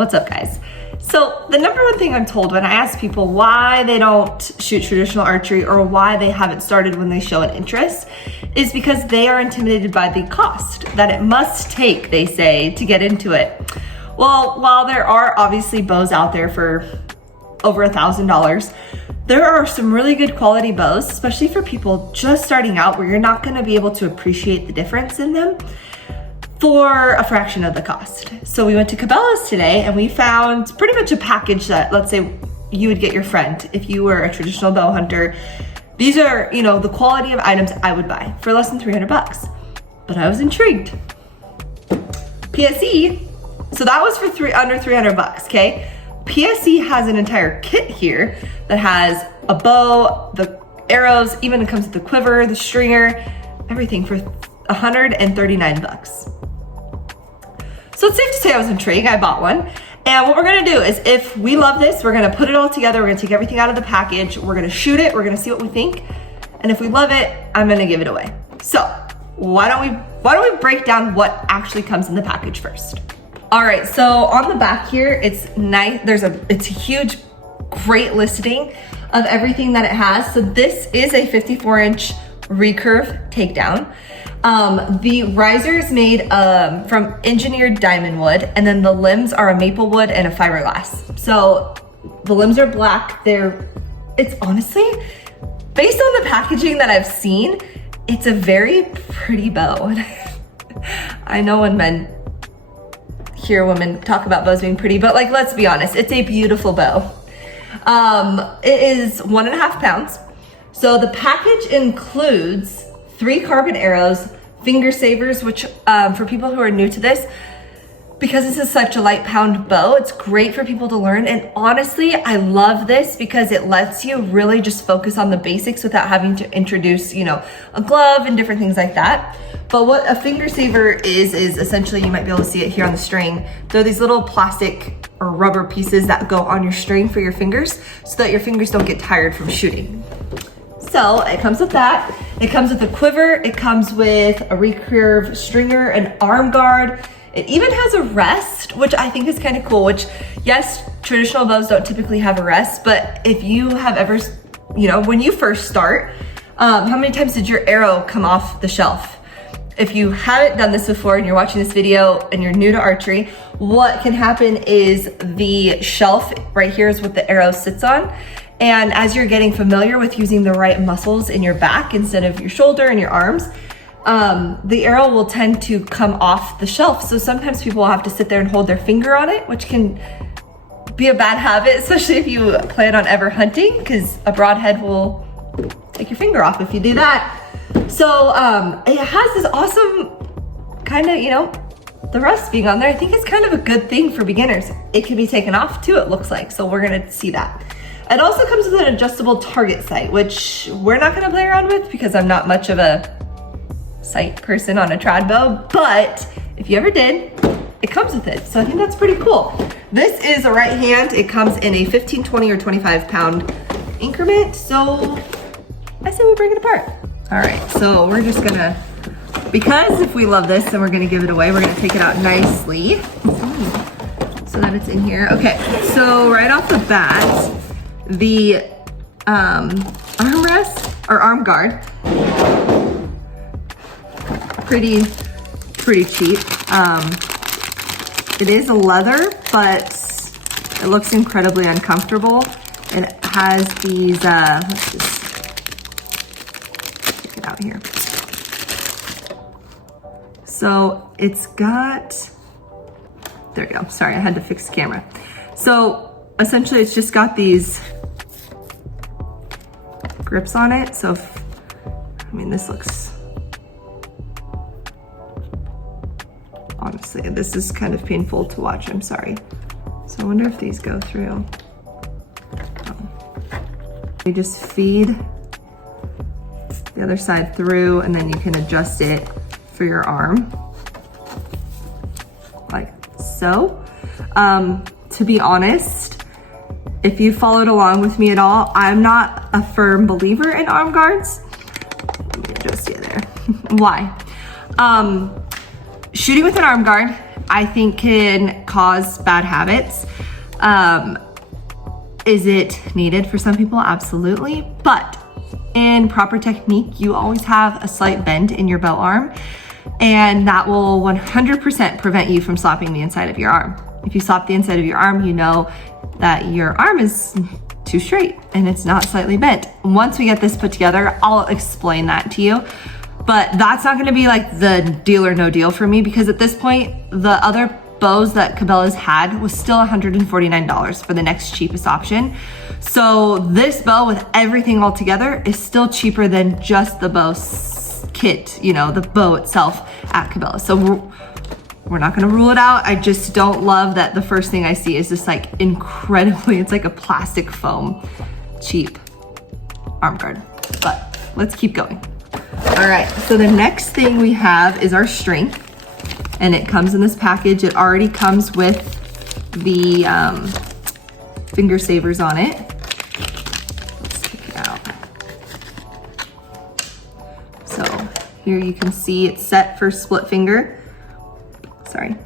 What's up, guys? So the number one thing I'm told when I ask people why they don't shoot traditional archery or why they haven't started when they show an interest is because they are intimidated by the cost that it must take, they say, to get into it. Well, while there are obviously bows out there for over $1,000, there are some really good quality bows, especially for people just starting out where you're not gonna be able to appreciate the difference in them for a fraction of the cost. So we went to Cabela's today and we found pretty much a package that, let's say, you would get your friend if you were a traditional bow hunter. These are, you know, the quality of items I would buy for less than 300 bucks. But I was intrigued. PSE, so that was for under 300 bucks, okay? PSE has an entire kit here that has a bow, the arrows, even it comes with the quiver, the stringer, everything for 139 bucks. So it's safe to say I was intrigued, I bought one. And what we're gonna do is if we love this, we're gonna put it all together, we're gonna take everything out of the package, we're gonna shoot it, we're gonna see what we think. And if we love it, I'm gonna give it away. So why don't we break down what actually comes in the package first? All right, so on the back here, it's nice, it's a huge, great listing of everything that it has. So this is a 54-inch recurve takedown. The riser is made from engineered diamond wood, and then the limbs are a maple wood and a fiberglass. So the limbs are black. It's honestly, based on the packaging that I've seen, it's a very pretty bow. I know when men hear women talk about bows being pretty, but like, let's be honest, it's a beautiful bow. It is 1.5 pounds. So the package includes 3 carbon arrows, finger savers, which for people who are new to this, because this is such a light pound bow, it's great for people to learn. And honestly, I love this because it lets you really just focus on the basics without having to introduce, you know, a glove and different things like that. But what a finger saver is essentially, you might be able to see it here on the string. They're these little plastic or rubber pieces that go on your string for your fingers so that your fingers don't get tired from shooting. So it comes with that. It comes with a quiver. It comes with a recurve stringer, an arm guard. It even has a rest, which I think is kind of cool, which yes, traditional bows don't typically have a rest, but if you have ever, you know, when you first start, how many times did your arrow come off the shelf? If you haven't done this before and you're watching this video and you're new to archery, what can happen is the shelf right here is what the arrow sits on. And as you're getting familiar with using the right muscles in your back instead of your shoulder and your arms, the arrow will tend to come off the shelf. So sometimes people will have to sit there and hold their finger on it, which can be a bad habit, especially if you plan on ever hunting, because a broadhead will take your finger off if you do that. So it has this awesome kind of, you know, the rust being on there, I think it's kind of a good thing for beginners. It can be taken off too, it looks like. So we're gonna see that. It also comes with an adjustable target sight, which we're not gonna play around with because I'm not much of a sight person on a trad bow, but if you ever did, it comes with it. So I think that's pretty cool. This is a right hand. It comes in a 15, 20, or 25 pound increment. So I say we break it apart. All right, so we're just gonna, because if we love this, then we're gonna give it away. We're gonna take it out nicely so that it's in here. Okay, so right off the bat, the armrest or arm guard, pretty cheap. It is a leather, but it looks incredibly uncomfortable. It has these, let's just take it out here. So it's got, there we go. Sorry, I had to fix the camera. So essentially it's just got these grips on it. So if, I mean, this looks, honestly, this is kind of painful to watch, I'm sorry. So I wonder if these go through. Oh. You just feed the other side through and then you can adjust it for your arm, like so. To be honest, if you followed along with me at all, I'm not a firm believer in arm guards. Let me adjust you there. Why? Shooting with an arm guard I think can cause bad habits. Is it needed for some people? Absolutely. But in proper technique, you always have a slight bend in your bow arm, and that will 100% prevent you from slapping the inside of your arm. If you slap the inside of your arm, you know that your arm is too straight and it's not slightly bent. Once we get this put together, I'll explain that to you. But that's not gonna be like the deal or no deal for me, because at this point, the other bows that Cabela's had was still $149 for the next cheapest option. So this bow with everything all together is still cheaper than just the bow kit, you know, the bow itself at Cabela's. So we're not gonna rule it out. I just don't love that the first thing I see is this like incredibly, it's like a plastic foam, cheap arm guard. But let's keep going. All right, so the next thing we have is our string, and it comes in this package. It already comes with the finger savers on it. Let's take it out. So here you can see it's set for split finger. Sorry,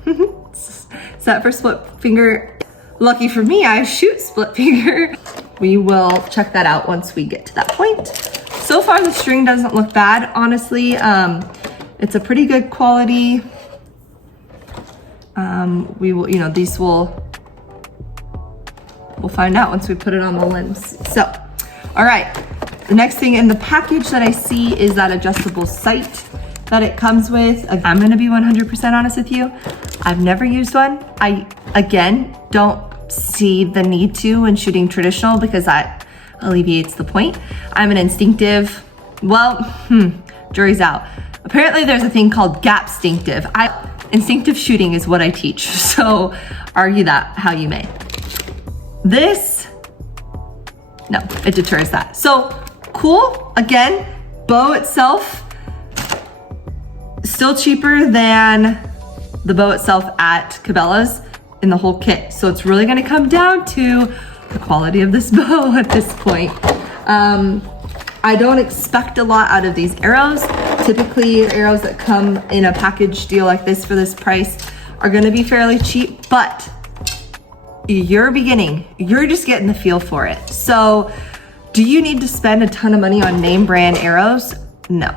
set for split finger. Lucky for me, I shoot split finger. We will check that out once we get to that point. So far, the string doesn't look bad, honestly. It's a pretty good quality. We will, you know, these we'll find out once we put it on the limbs. So, all right. The next thing in the package that I see is that adjustable sight that it comes with. I'm gonna be 100% honest with you. I've never used one. I, again, don't see the need to when shooting traditional, because that alleviates the point. I'm an instinctive, well, jury's out. Apparently there's a thing called gap-stinctive. Instinctive shooting is what I teach, so argue that how you may. This, no, it deters that. So cool, again, bow itself, still cheaper than the bow itself at Cabela's in the whole kit. So it's really gonna come down to the quality of this bow at this point. I don't expect a lot out of these arrows. Typically, arrows that come in a package deal like this for this price are gonna be fairly cheap, but you're beginning, you're just getting the feel for it. So do you need to spend a ton of money on name brand arrows? No.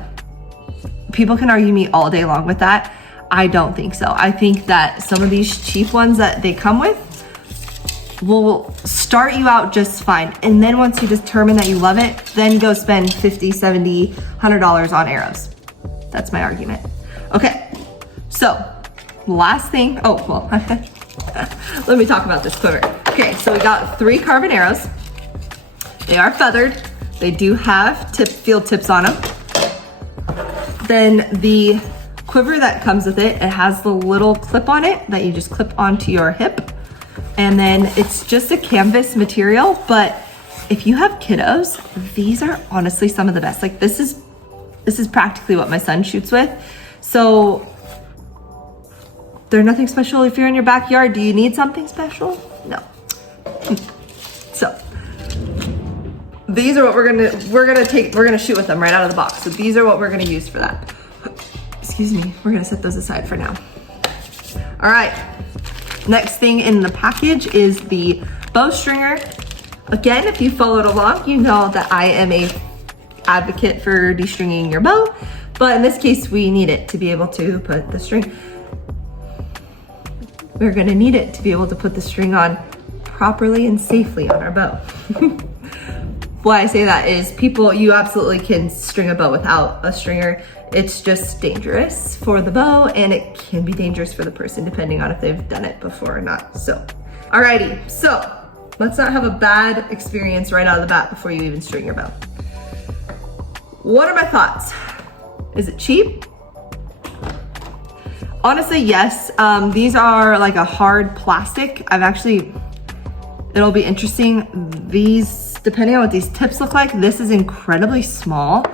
People can argue me all day long with that. I don't think so. I think that some of these cheap ones that they come with will start you out just fine. And then once you determine that you love it, then go spend $50, $70, $100 on arrows. That's my argument. Okay, so last thing, oh, well, let me talk about this quiver. Okay, so we got 3 carbon arrows. They are feathered. They do have field tips on them. Then the quiver that comes with it, it has the little clip on it that you just clip onto your hip. And then it's just a canvas material, but if you have kiddos, these are honestly some of the best. Like this is practically what my son shoots with. So they're nothing special. If you're in your backyard, do you need something special? No. So these are what we're gonna shoot with them right out of the box. So these are what we're gonna use for that. Excuse me, we're gonna set those aside for now. All right. Next thing in the package is the bow stringer. Again, if you followed along, you know that I am a advocate for de-stringing your bow, but in this case, we need it to be able to put the string. We're gonna need it to be able to put the string on properly and safely on our bow. Why I say that is you absolutely can string a bow without a stringer. It's just dangerous for the bow, and it can be dangerous for the person depending on if they've done it before or not. So, alrighty, so let's not have a bad experience right out of the bat before you even string your bow. What are my thoughts? Is it cheap? Honestly, yes. These are like a hard plastic. It'll be interesting. These, depending on what these tips look like, this is incredibly small.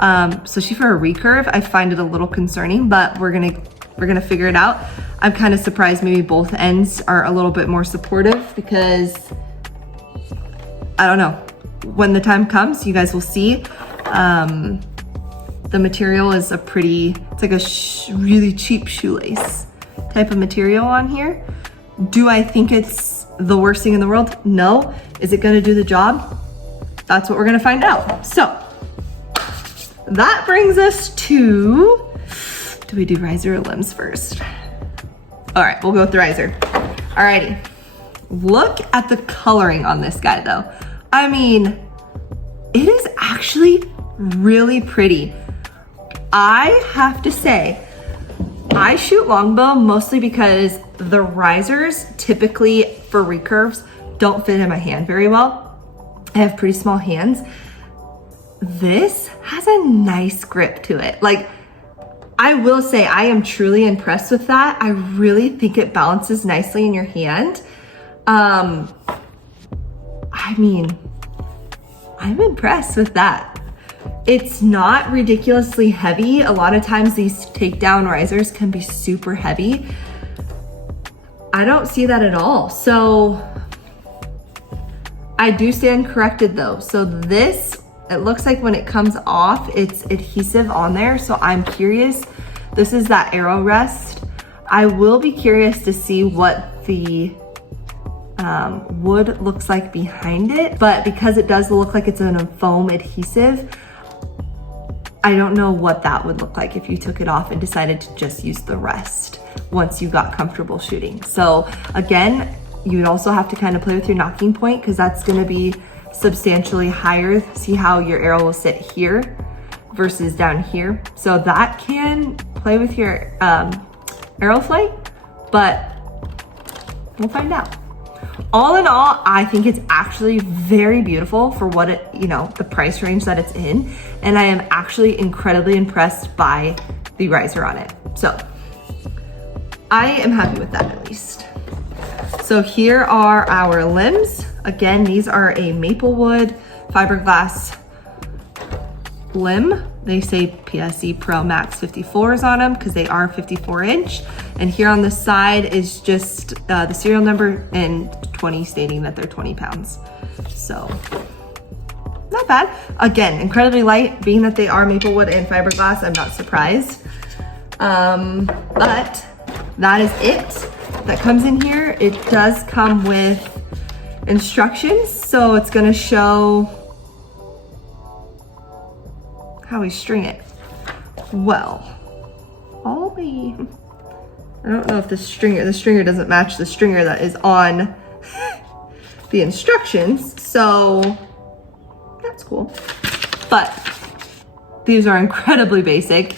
Especially for a recurve, I find it a little concerning, but we're gonna figure it out. I'm kind of surprised maybe both ends are a little bit more supportive, because I don't know. When the time comes, you guys will see. The material is it's like a really cheap shoelace type of material on here. Do I think it's the worst thing in the world? No. Is it gonna do the job? That's what we're gonna find out. So that brings us to, do we do riser or limbs first? All right, we'll go with the riser. Alrighty, look at the coloring on this guy though. I mean, it is actually really pretty. I have to say, I shoot longbow mostly because the risers typically for recurves don't fit in my hand very well. I have pretty small hands. This has a nice grip to it. Like, I will say I am truly impressed with that. I really think it balances nicely in your hand. I mean, I'm impressed with that. It's not ridiculously heavy. A lot of times these takedown risers can be super heavy. I don't see that at all. So I do stand corrected though. So this, it looks like when it comes off, it's adhesive on there. So I'm curious, this is that arrow rest. I will be curious to see what the wood looks like behind it, but because it does look like it's in a foam adhesive, I don't know what that would look like if you took it off and decided to just use the rest once you got comfortable shooting. So again, you would also have to kind of play with your nocking point because that's gonna be substantially higher. See how your arrow will sit here versus down here. So that can play with your arrow flight, but we'll find out. All in all, I think it's actually very beautiful for what it, you know, the price range that it's in. And I am actually incredibly impressed by the riser on it. So I am happy with that at least. So here are our limbs. Again, these are a maple wood fiberglass limb. They say PSE Max 54s on them because they are 54-inch. And here on the side is just the serial number and 20 stating that they're 20 pounds. So not bad. Again, incredibly light, being that they are maple wood and fiberglass, I'm not surprised. But that is it that comes in here. It does come with instructions. So it's gonna show how we string it. Well, I don't know if the stringer doesn't match the stringer that is on the instructions, so that's cool. But these are incredibly basic.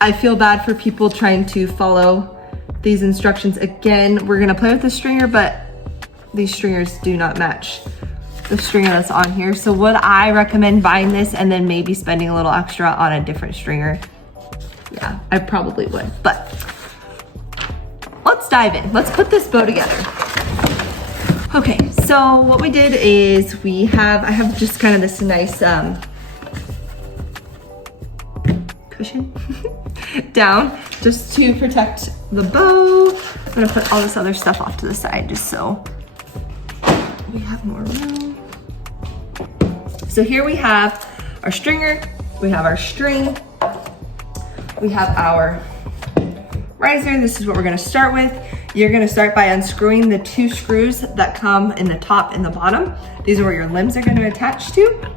I feel bad for people trying to follow these instructions. Again, we're gonna play with the stringer, but these stringers do not match the stringer that's on here. So would I recommend buying this and then maybe spending a little extra on a different stringer? Yeah, I probably would, but let's dive in. Let's put this bow together. Okay, so what we did is I have just kind of this nice cushion down just to protect the bow. I'm gonna put all this other stuff off to the side just so we have more room. So here we have our stringer, we have our string, we have our riser. This is what we're gonna start with. You're gonna start by unscrewing the 2 screws that come in the top and the bottom. These are where your limbs are gonna attach to.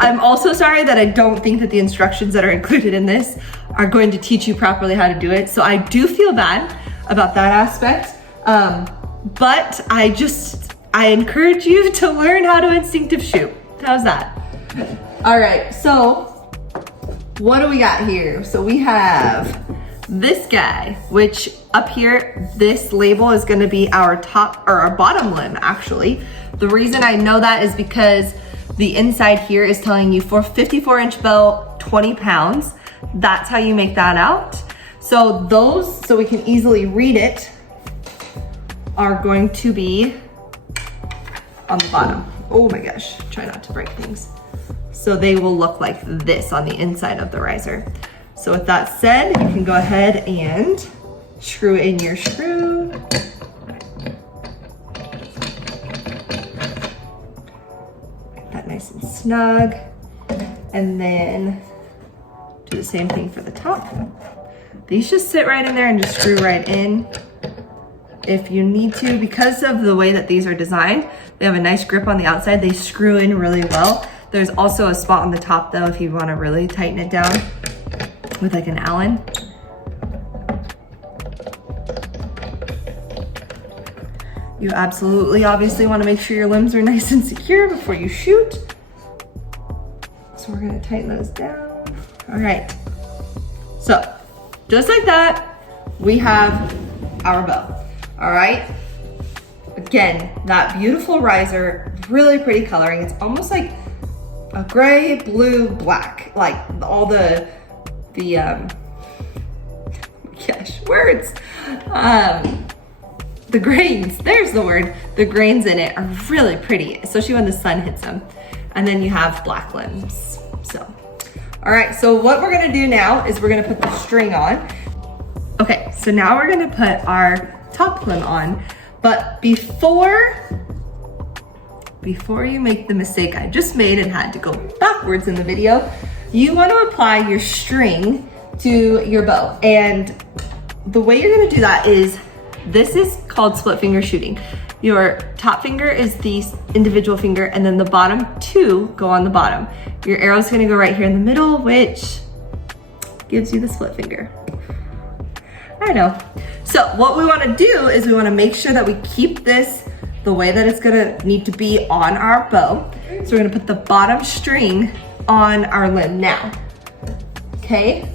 I'm also sorry that I don't think that the instructions that are included in this are going to teach you properly how to do it. So I do feel bad about that aspect. But I encourage you to learn how to instinctive shoot. How's that? All right, so what do we got here? So we have this guy, which up here, this label is gonna be our top or our bottom limb actually. The reason I know that is because the inside here is telling you for 54-inch bow, 20 pounds. That's how you make that out. So those, so we can easily read it, are going to be on the bottom. Oh my gosh, try not to break things. So they will look like this on the inside of the riser. So with that said, you can go ahead and screw in your screw. Get that nice and snug. And then do the same thing for the top. These just sit right in there and just screw right in if you need to. Because of the way that these are designed, they have a nice grip on the outside. They screw in really well. There's also a spot on the top though if you want to really tighten it down with like an Allen. You absolutely obviously want to make sure your limbs are nice and secure before you shoot. So we're gonna tighten those down. All right, so just like that, we have our bow. All right, again, that beautiful riser, really pretty coloring. It's almost like a gray, blue, black, like all the gosh, words. The grains, there's the word. The grains in it are really pretty, especially when the sun hits them. And then you have black limbs, so. All right, so what we're gonna do now is we're gonna put the string on. Okay, so now we're gonna put our top limb on. But before you make the mistake I just made and had to go backwards in the video, you wanna apply your string to your bow. And the way you're gonna do that is, this is called split finger shooting. Your top finger is the individual finger, and then the bottom two go on the bottom. Your arrow's gonna go right here in the middle, which gives you the split finger. I know. So what we wanna do is we wanna make sure that we keep this the way that it's gonna need to be on our bow. So we're gonna put the bottom string on our limb now, okay?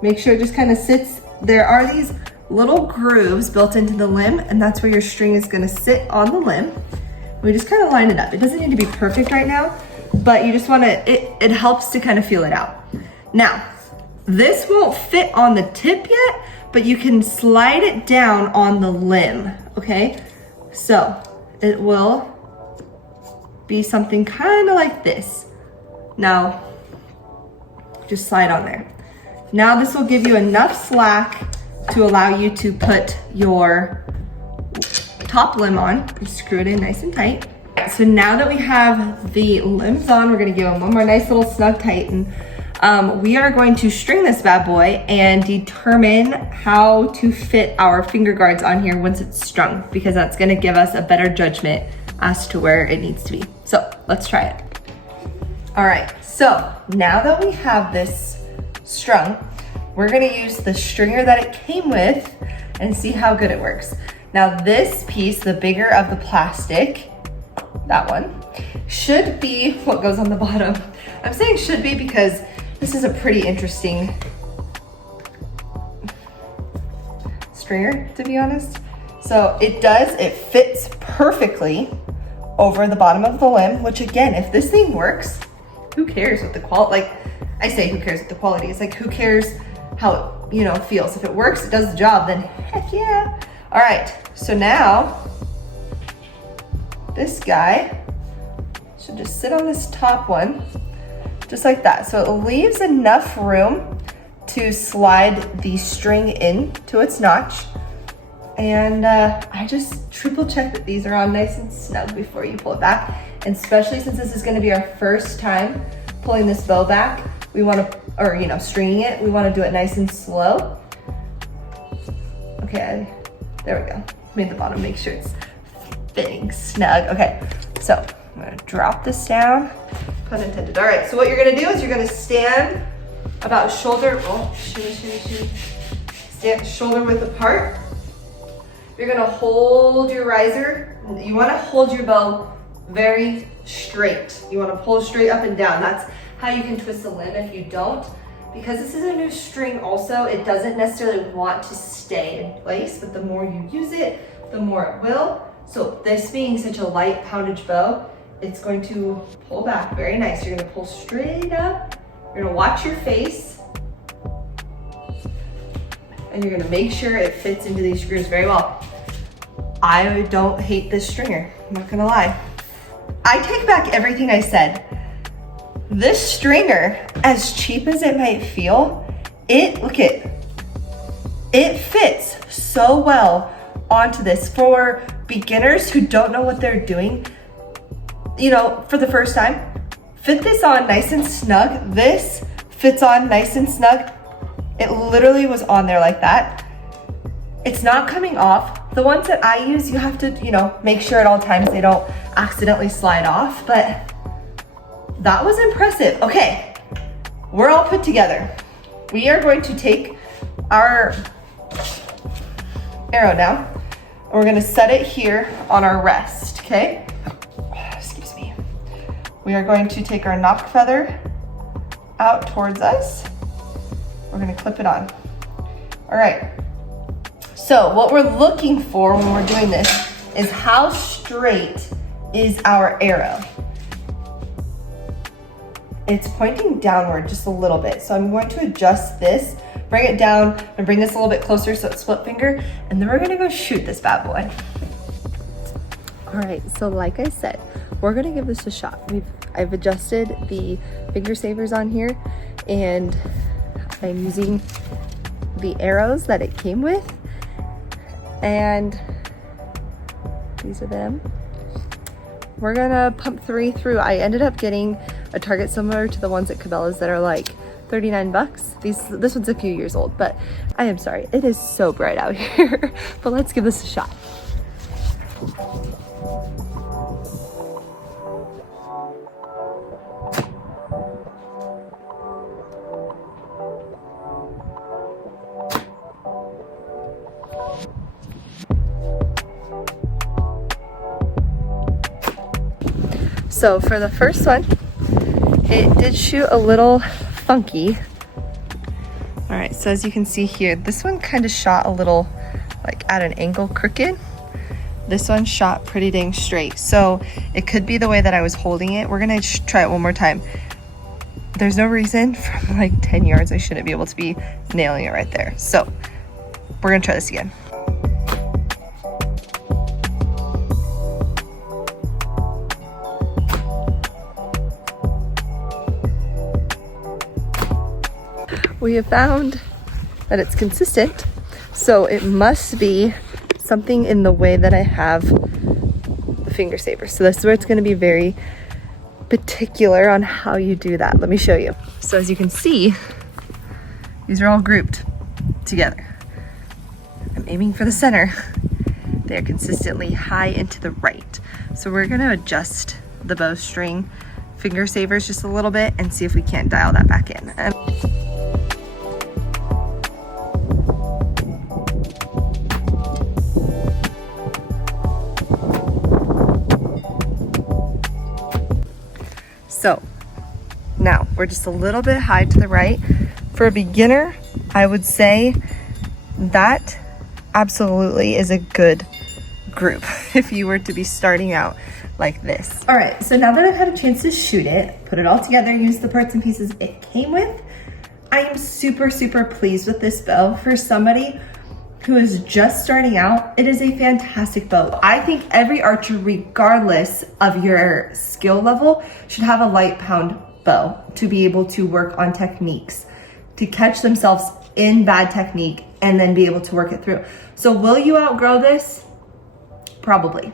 Make sure it just kind of sits. There are these little grooves built into the limb, and that's where your string is gonna sit on the limb. We just kind of line it up. It doesn't need to be perfect right now, but you just wanna, it helps to kind of feel it out. Now, this won't fit on the tip yet, but you can slide it down on the limb, okay? So it will be something kind of like this. Now, just slide on there. Now this will give you enough slack to allow you to put your top limb on. Just screw it in nice and tight. So now that we have the limbs on, we're gonna give them one more nice little snug tighten. We are going to string this bad boy and determine how to fit our finger guards on here once it's strung, because that's gonna give us a better judgment as to where it needs to be. So let's try it. All right, so now that we have this strung, we're gonna use the stringer that it came with and see how good it works. Now this piece, the bigger of the plastic, that one, should be what goes on the bottom. I'm saying should be because this is a pretty interesting stringer, to be honest. So it fits perfectly over the bottom of the limb, which again, if this thing works, who cares what the quality, like I say who cares what the quality is, like who cares how it, feels. If it works, it does the job, then heck yeah. All right, so now this guy should just sit on this top one, just like that. So it leaves enough room to slide the string in to its notch. And I just triple check that these are on nice and snug before you pull it back. And especially since this is gonna be our first time pulling this bow back, we wanna, or stringing it, we wanna do it nice and slow. Okay, there we go. Made the bottom make sure it's fitting snug. Okay, so I'm gonna drop this down, pun intended. All right, so what you're gonna do is you're gonna stand about shoulder, stand shoulder width apart. You're gonna hold your riser. You wanna hold your bow very straight. You wanna pull straight up and down. That's how you can twist the limb. If you don't, because this is a new string also, it doesn't necessarily want to stay in place, but the more you use it, the more it will. So this being such a light poundage bow, it's going to pull back very nice. You're gonna pull straight up. You're gonna watch your face, and you're gonna make sure it fits into these screws very well. I don't hate this stringer, I'm not gonna lie. I take back everything I said. This stringer, as cheap as it might feel, it fits so well onto this. For beginners who don't know what they're doing, for the first time, fit this on nice and snug. This fits on nice and snug. It literally was on there like that. It's not coming off. The ones that I use, you have to, you know, make sure at all times they don't accidentally slide off, but that was impressive. Okay, we're all put together. We are going to take our arrow now, and we're gonna set it here on our rest, okay? Excuse me. We are going to take our knock feather out towards us. We're gonna clip it on. All right, so what we're looking for when we're doing this is how straight is our arrow. It's pointing downward just a little bit, so I'm going to adjust this, bring it down, and bring this a little bit closer so it's split finger, and then we're gonna go shoot this bad boy. All right, so like I said, we're gonna give this a shot. I've adjusted the finger savers on here, and I'm using the arrows that it came with, and these are them. We're gonna pump 3 through. I ended up getting a target similar to the ones at Cabela's that are like 39 bucks. This one's a few years old, but I am sorry, it is so bright out here. But let's give this a shot. So for the first one, it did shoot a little funky. All right, so as you can see here, this one kind of shot a little like at an angle crooked. This one shot pretty dang straight. So it could be the way that I was holding it. We're gonna try it one more time. There's no reason from like 10 yards I shouldn't be able to be nailing it right there. So we're gonna try this again. We have found that it's consistent, so it must be something in the way that I have the finger saver. So this is where it's going to be very particular on how you do that. Let me show you. So as you can see, these are all grouped together. I'm aiming for the center. They're consistently high and to the right. So we're going to adjust the bowstring finger savers just a little bit and see if we can't dial that back in. So now we're just a little bit high to the right. For a beginner, I would say that absolutely is a good group if you were to be starting out like this. All right, so now that I've had a chance to shoot it, put it all together, use the parts and pieces it came with, I am super, super pleased with this bow. For somebody who is just starting out, it is a fantastic bow. I think every archer, regardless of your skill level, should have a light pound bow to be able to work on techniques, to catch themselves in bad technique and then be able to work it through. So will you outgrow this? Probably.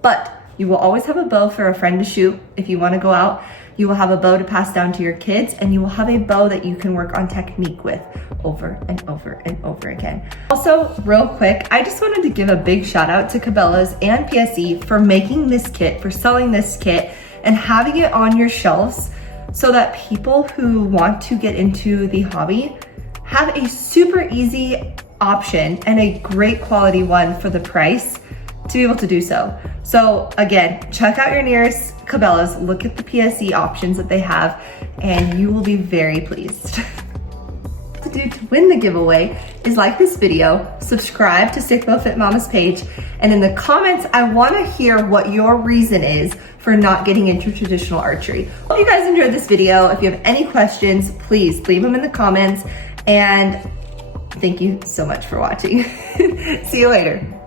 But you will always have a bow for a friend to shoot if you want to go out. You will have a bow to pass down to your kids, and you will have a bow that you can work on technique with over and over and over again. Also, real quick, I just wanted to give a big shout out to Cabelas and PSE for making this kit, for selling this kit, and having it on your shelves so that people who want to get into the hobby have a super easy option and a great quality one for the price to be able to do so. So again, check out your nearest Cabelas, look at the PSE options that they have, and you will be very pleased. To do to win the giveaway is like this video, subscribe to Stickbow Fit Mama's page, and in the comments, I wanna hear what your reason is for not getting into traditional archery. Hope you guys enjoyed this video. If you have any questions, please leave them in the comments, and thank you so much for watching. See you later.